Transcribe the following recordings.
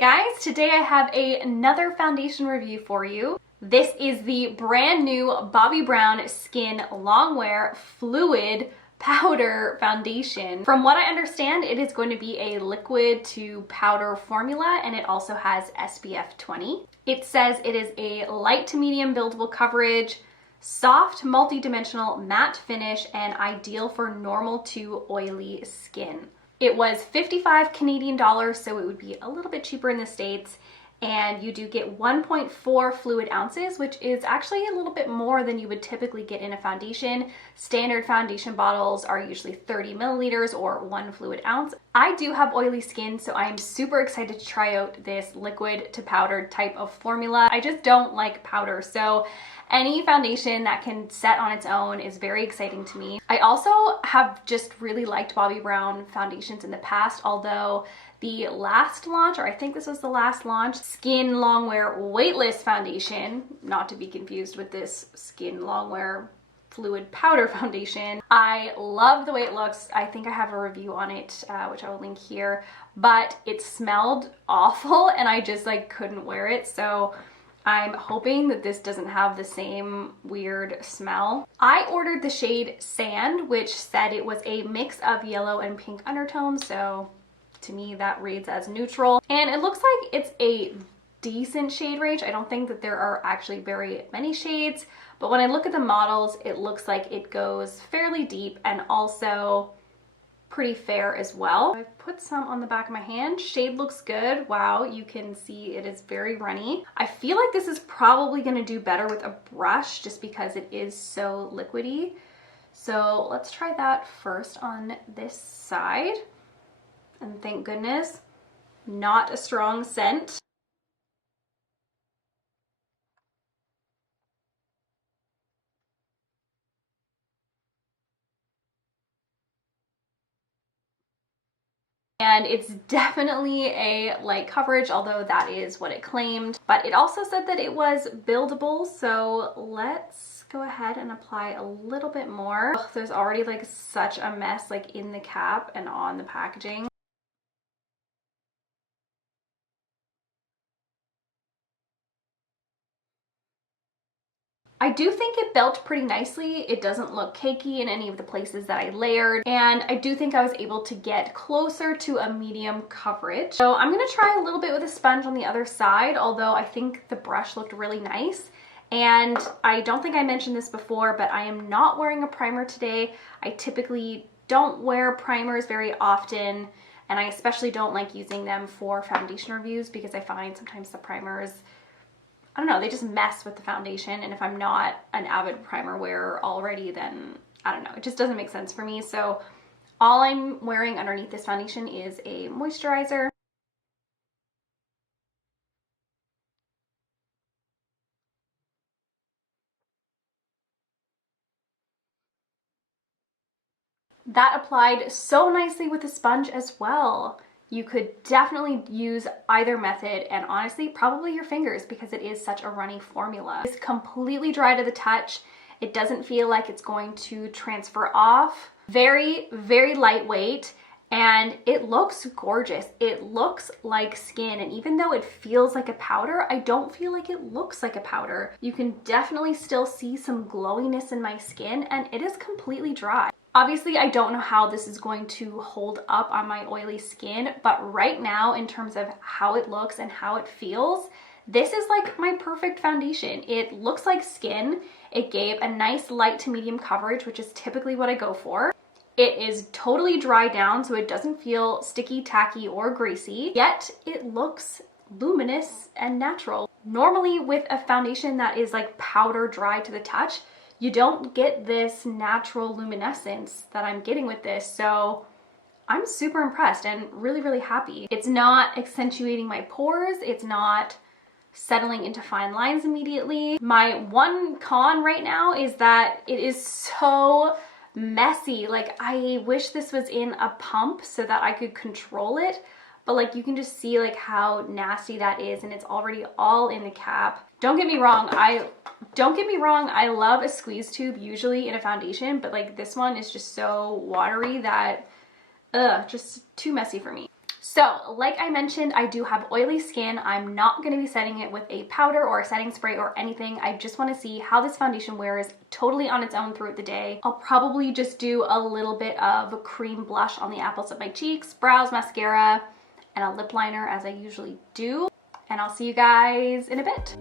guys, today I have another foundation review for you. This is the brand new Bobbi Brown Skin Longwear Fluid Powder Foundation. From what I understand, it is going to be a liquid to powder formula, and it also has SPF 20. It says it is a light to medium buildable coverage, soft multi-dimensional matte finish, and ideal for normal to oily skin. It was 55 Canadian dollars, so it would be a little bit cheaper in the States. And you do get 1.4 fluid ounces, which is actually a little bit more than you would typically get in a foundation. Standard foundation bottles are usually 30 milliliters or 1 fluid ounce. I do have oily skin, so I'm super excited to try out this liquid to powder type of formula. I just don't like powder, so any foundation that can set on its own is very exciting to me. I also have just really liked Bobbi Brown foundations in the past, although the last launch, or I think this was the last launch, Skin Longwear Weightless Foundation, not to be confused with this Skin Longwear Fluid Powder Foundation. I love the way it looks. I think I have a review on it, which I will link here, but it smelled awful and I just couldn't wear it. So I'm hoping that this doesn't have the same weird smell. I ordered the shade Sand, which said it was a mix of yellow and pink undertones, so to me that reads as neutral. And it looks like it's a decent shade range. I don't think that there are actually very many shades, but when I look at the models, it looks like it goes fairly deep and also pretty fair as well. I've put some on the back of my hand. Shade looks good. Wow, you can see it is very runny. I feel like this is probably gonna do better with a brush just because it is so liquidy. So let's try that first on this side. And thank goodness, not a strong scent. And it's definitely a light coverage, although that is what it claimed. But it also said that it was buildable, so let's go ahead and apply a little bit more. Ugh, there's already such a mess in the cap and on the packaging. I do think it built pretty nicely. It doesn't look cakey in any of the places that I layered, and I do think I was able to get closer to a medium coverage. So I'm gonna try a little bit with a sponge on the other side, although I think the brush looked really nice. And I don't think I mentioned this before, but I am not wearing a primer today. I typically don't wear primers very often, and I especially don't like using them for foundation reviews because I find sometimes the primers, I don't know, they just mess with the foundation, and if I'm not an avid primer wearer already, then I don't know, it just doesn't make sense for me. So all I'm wearing underneath this foundation is a moisturizer. That applied so nicely with the sponge as well. You could definitely use either method, and honestly, probably your fingers, because it is such a runny formula. It's completely dry to the touch. It doesn't feel like it's going to transfer off. Very, very lightweight, and it looks gorgeous. It looks like skin, and even though it feels like a powder, I don't feel like it looks like a powder. You can definitely still see some glowiness in my skin, and it is completely dry. Obviously, I don't know how this is going to hold up on my oily skin, but right now, in terms of how it looks and how it feels, this is my perfect foundation. It looks like skin. It gave a nice light to medium coverage, which is typically what I go for. It is totally dry down, so it doesn't feel sticky, tacky, or greasy, yet it looks luminous and natural. Normally with a foundation that is powder dry to the touch, you don't get this natural luminescence that I'm getting with this, so I'm super impressed and really, really happy. It's not accentuating my pores, it's not settling into fine lines immediately. My one con right now is that it is so messy. I wish this was in a pump so that I could control it, but you can just see how nasty that is, and it's already all in the cap. Don't get me wrong, I love a squeeze tube usually in a foundation, but this one is just so watery that just too messy for me. So, like I mentioned, I do have oily skin. I'm not going to be setting it with a powder or a setting spray or anything. I just want to see how this foundation wears totally on its own throughout the day. I'll probably just do a little bit of cream blush on the apples of my cheeks, brows, mascara, and a lip liner as I usually do. And I'll see you guys in a bit.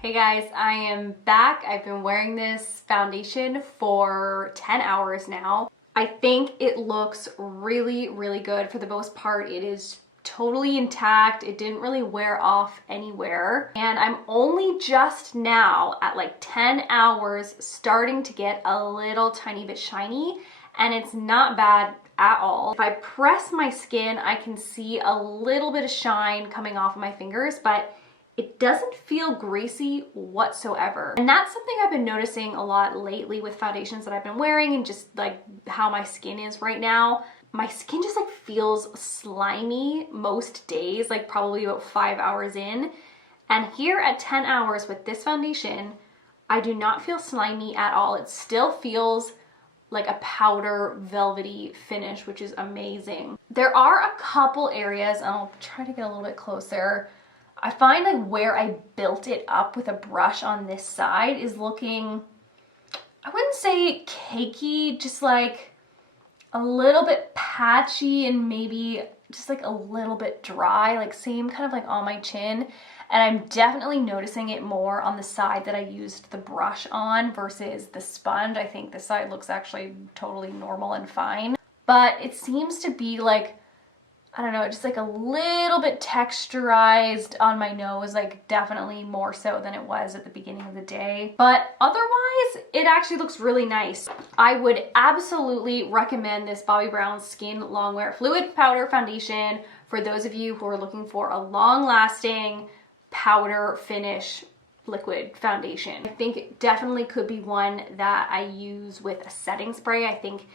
Hey guys, I am back. I've been wearing this foundation for 10 hours now. I think it looks really, really good. For the most part, it is totally intact. It didn't really wear off anywhere. And I'm only just now at like 10 hours starting to get a little tiny bit shiny, and it's not bad at all. If I press my skin, I can see a little bit of shine coming off of my fingers, but it doesn't feel greasy whatsoever. And that's something I've been noticing a lot lately with foundations that I've been wearing and just like how my skin is right now. My skin just like feels slimy most days, like probably about 5 hours in. And here at 10 hours with this foundation, I do not feel slimy at all. It still feels like a powder velvety finish, which is amazing. There are a couple areas, and I'll try to get a little bit closer. I find like where I built it up with a brush on this side is looking, I wouldn't say cakey, just like a little bit patchy and maybe just like a little bit dry, like same kind of like on my chin. And I'm definitely noticing it more on the side that I used the brush on versus the sponge. I think this side looks actually totally normal and fine, but it seems to be like, I don't know, just like a little bit texturized on my nose, like definitely more so than it was at the beginning of the day. But otherwise, it actually looks really nice. I would absolutely recommend this Bobbi Brown Skin Longwear Fluid Powder Foundation for those of you who are looking for a long-lasting powder finish liquid foundation. I think it definitely could be one that I use with a setting spray. I think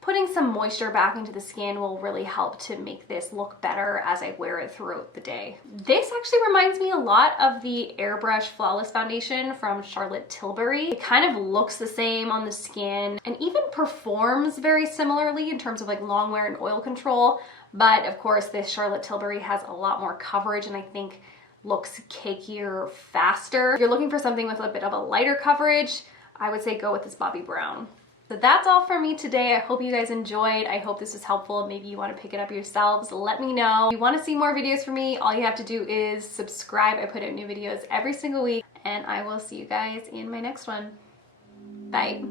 putting some moisture back into the skin will really help to make this look better as I wear it throughout the day. This actually reminds me a lot of the Airbrush Flawless Foundation from Charlotte Tilbury. It kind of looks the same on the skin and even performs very similarly in terms of like long wear and oil control. But of course, this Charlotte Tilbury has a lot more coverage and I think looks cakier faster. If you're looking for something with a bit of a lighter coverage, I would say go with this Bobbi Brown. So that's all for me today. I hope you guys enjoyed. I hope this was helpful. Maybe you want to pick it up yourselves. Let me know. If you want to see more videos from me, all you have to do is subscribe. I put out new videos every single week, and I will see you guys in my next one. Bye.